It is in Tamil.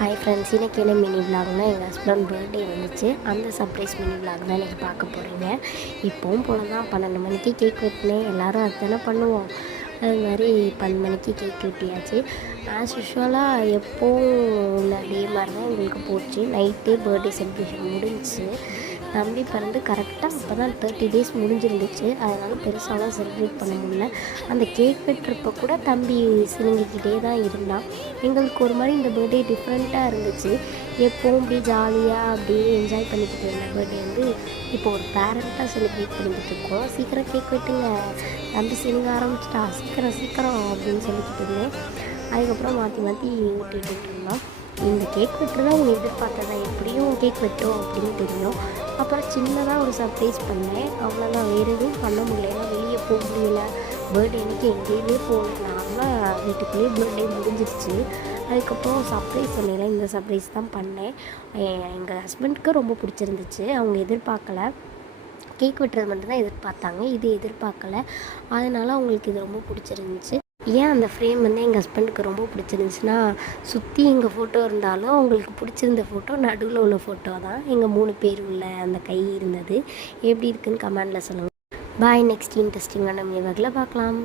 ஹாய் ஃப்ரெண்ட்ஸ், இன்றைக்கி என்ன மினி விலாக்னா எங்கள் ஹஸ்பண்ட் பர்த்டே வந்துச்சு. அந்த சர்ப்ரைஸ் மினி விலாக் தான் இன்றைக்கி பார்க்க போகிறீங்க. இப்போவும் போல தான் 12 மணிக்கு கேக் வெட்டினேன். எல்லோரும் அதுதானே பண்ணுவோம். அது மாதிரி 12 மணிக்கு கேக் வெட்டியாச்சு. ஆஸ் யூஷுவலாக எப்போவும் உள்ள டே மாதிரி தான் எங்களுக்கு போச்சு. நைட்டே பர்த்டே செலிப்ரேஷன் முடிஞ்சிச்சு. தம்பி பிறந்து கரெக்டாக அப்போ தான் 30 days முடிஞ்சிருந்துச்சு. அதனால் பெருசாலாம் செலிப்ரேட் பண்ண முடியல. அந்த கேக் வெட்டுறப்போ கூட தம்பி சிலுங்கிக்கிட்டே தான் இருந்தான். எங்களுக்கு ஒரு மாதிரி இந்த பர்த்டே டிஃப்ரெண்ட்டாக இருந்துச்சு. எப்போவும் அப்படியே ஜாலியாக அப்படியே என்ஜாய் பண்ணிக்கிட்டு இருந்த பர்த்டே வந்து இப்போ ஒரு பேரண்ட்டாக செலிப்ரேட் பண்ணிக்கிட்டு இருக்கோம். சீக்கிரம் கேக் வெட்டுங்க, தம்பி சிலுங்க ஆரம்பிச்சிட்டா, சீக்கிரம் சீக்கிரம் அப்படின்னு சொல்லிக்கிட்டு இருந்தேன். அதுக்கப்புறம் மாற்றி மாற்றி விட்டுட்டு இருந்தோம். இந்த கேக் வெட்டுறதா அவங்க எதிர்பார்த்ததா, எப்படியும் கேக் வெட்டோம் அப்படின்னு தெரியும். அப்புறம் சின்னதாக ஒரு சர்ப்ரைஸ் பண்ணேன், அவ்வளோதான். வேறு எதுவும் பண்ண முடியல, ஏன்னா வெளியே போக முடியல. பர்த்டே அன்றைக்கி எங்கேயுமே போகல. நார்மலாக வீட்டுக்குள்ளேயே பர்த்டே முடிஞ்சிருச்சு. அதுக்கப்புறம் சர்ப்ரைஸ் சொன்னேன், இந்த சர்ப்ரைஸ் தான் பண்ணேன். எங்கள் ஹஸ்பண்டுக்கு ரொம்ப பிடிச்சிருந்துச்சு. அவங்க எதிர்பார்க்கல, கேக் வெட்டுறது மட்டும்தான் எதிர்பார்த்தாங்க, இது எதிர்பார்க்கல. அதனால் அவங்களுக்கு இது ரொம்ப பிடிச்சிருந்துச்சு. ஏன் அந்த ஃப்ரேம் வந்து எங்கள் ஹஸ்பண்டுக்கு ரொம்ப பிடிச்சிருந்துச்சுன்னா, சுற்றி எங்கள் ஃபோட்டோ இருந்தாலும் அவங்களுக்கு பிடிச்சிருந்த ஃபோட்டோ நடுவில் உள்ள ஃபோட்டோ தான். எங்கள் 3 பேர் உள்ள அந்த கை இருந்தது. எப்படி இருக்குதுன்னு கமெண்டில் சொல்லுங்கள். பாய். நெக்ஸ்ட் இன்ட்ரெஸ்டிங்கான விலாகில் பார்க்கலாம்.